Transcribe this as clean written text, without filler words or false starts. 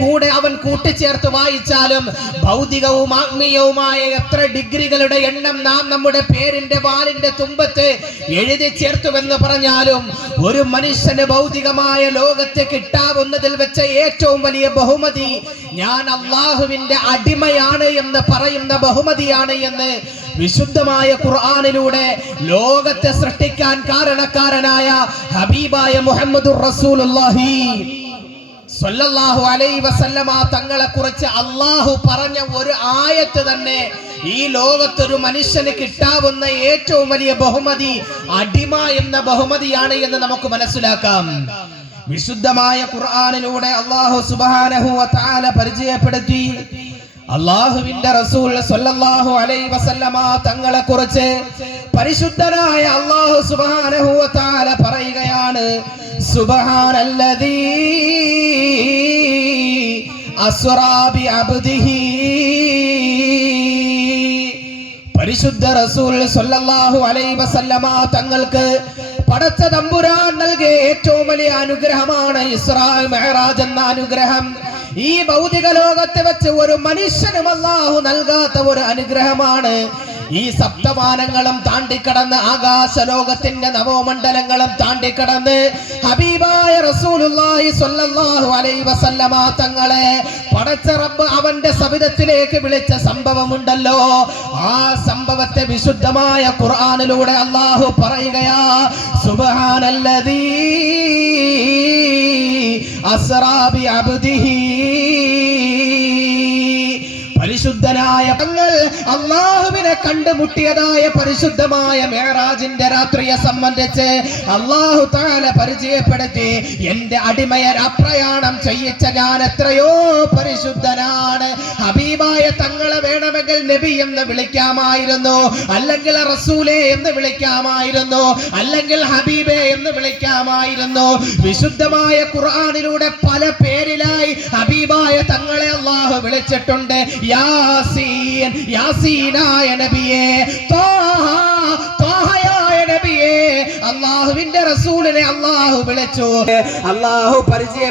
കൂടെ അവൻ കൂട്ടിച്ചേർത്ത് വായിച്ചാലും ഭൗതികവും ആത്മീയവുമായ എത്ര ഡിഗ്രികളുടെ എണ്ണം നാം നമ്മുടെ പേരിന്റെ വാലിന്റെ തുമ്പത്ത് എഴുതി ചേർത്തുവെന്ന് പറഞ്ഞാലും ഒരു മനുഷ്യന് ഭൗതികമായ ലോകത്ത് കിട്ടാവുന്നതിൽ വെച്ച ഏറ്റവും വലിയ ബഹുമതി ഞാൻ അള്ളാഹുവിന്റെ അടിമയാണ് എന്ന് പറയുന്ന ബഹുമതിയാണ് എന്ന് വിശുദ്ധമായ ഖുർആനിലൂടെ ലോകത്തെ സൃഷ്ടിക്കാൻ കാരണക്കാരനായ ഹബീബായ മുഹമ്മദുർ റസൂലുള്ളാഹി സ്വല്ലല്ലാഹു അലൈഹി വസല്ലമ തങ്ങളെ കുറിച്ച് അല്ലാഹു പറഞ്ഞ ഒരു ആയത്ത് തന്നെ ഈ ലോകത്തൊരു മനുഷ്യന് കിട്ടാവുന്ന ഏറ്റവും വലിയ ബഹുമതി അടിമ എന്ന ബഹുമതിയാണ് എന്ന് നമുക്ക് മനസ്സിലാക്കാം. വിശുദ്ധമായ ഖുർആനിലൂടെ അല്ലാഹു സുബ്ഹാനഹു വ തആല പരിചയപ്പെടുത്തി. അല്ലാഹുവിന്റെ റസൂൽ സ്വല്ലല്ലാഹു അലൈഹി വസല്ലമ തങ്ങളെ കുറിച്ച് പരിശുദ്ധനായ അല്ലാഹു സുബ്ഹാനഹു വ തആല പറയുകയാണ്, സുബ്ഹാനല്ലദീ അസ്റാ ബിഅബ്ദിഹി. പരിശുദ്ധ റസൂൽ സ്വല്ലല്ലാഹു അലൈഹി വസല്ലമ തങ്ങൾക്ക് പടച്ച തമ്പുരാൻ നൽകിയ ഏറ്റവും വലിയ അനുഗ്രഹമാണ് ഇസ്രാ മിഅ്റാജ് എന്ന അനുഗ്രഹം. ഈ ഭൗതിക ലോകത്തെ വെച്ച് ഒരു മനുഷ്യനും അല്ലാഹു നൽകാത്ത ഒരു അനുഗ്രഹമാണ്. ഈ സപ്തമാനങ്ങളും താണ്ടിക്കടന്ന് ആകാശ ലോകത്തിന്റെ നവോമണ്ഡലങ്ങളും താണ്ടിക്കടന്ന് ഹബീബായ റസൂലുള്ളാഹി സ്വല്ലല്ലാഹു അലൈഹി വസല്ലമ തങ്ങളെ പടച്ച റബ്ബ് അവന്റെ സവിധത്തിലേക്ക് വിളിച്ച സംഭവമുണ്ടല്ലോ. ആ സംഭവത്തെ വിശുദ്ധമായ ഖുർആനിലൂടെ അല്ലാഹു പറയുകയാ, സുബ്ഹാനല്ലദീ അസ്റാ ബിഅബ്ദിഹി. പരിശുദ്ധനായ തങ്ങൾ അല്ലാഹുവിനെ കണ്ടുമുട്ടിയതായ പരിശുദ്ധമായ മിഅ്റാജിന്റെ രാത്രിയെ സംബന്ധിച്ച് അല്ലാഹു തആല പരിചയപ്പെടുത്തി, എന്റെ അടിമയെ അപ്രയാണം ചെയ്യിച്ച ഞാൻ എത്രയോ പരിശുദ്ധനാണ്. ഹബീബായ തങ്ങളെ വേണമെങ്കിൽ നബി എന്ന് വിളിക്കാമായിരുന്നു, അല്ലെങ്കിൽ റസൂലേ എന്ന് വിളിക്കാമായിരുന്നു, അല്ലെങ്കിൽ ഹബീബേ എന്ന് വിളിക്കാമായിരുന്നു. വിശുദ്ധമായ ഖുർആനിലൂടെ പല പേരിലായി ഹബീബായ തങ്ങളെ അല്ലാഹു വിളിച്ചിട്ടുണ്ട്. യാസീൻ, യാസീനായ നബിയേ, ത്വാഹ, ത്വാഹയായ നബിയേ. അല്ലാഹുവിന്റെ റസൂലിനെ അല്ലാഹു വിളിച്ചു. അല്ലാഹു പരിചയ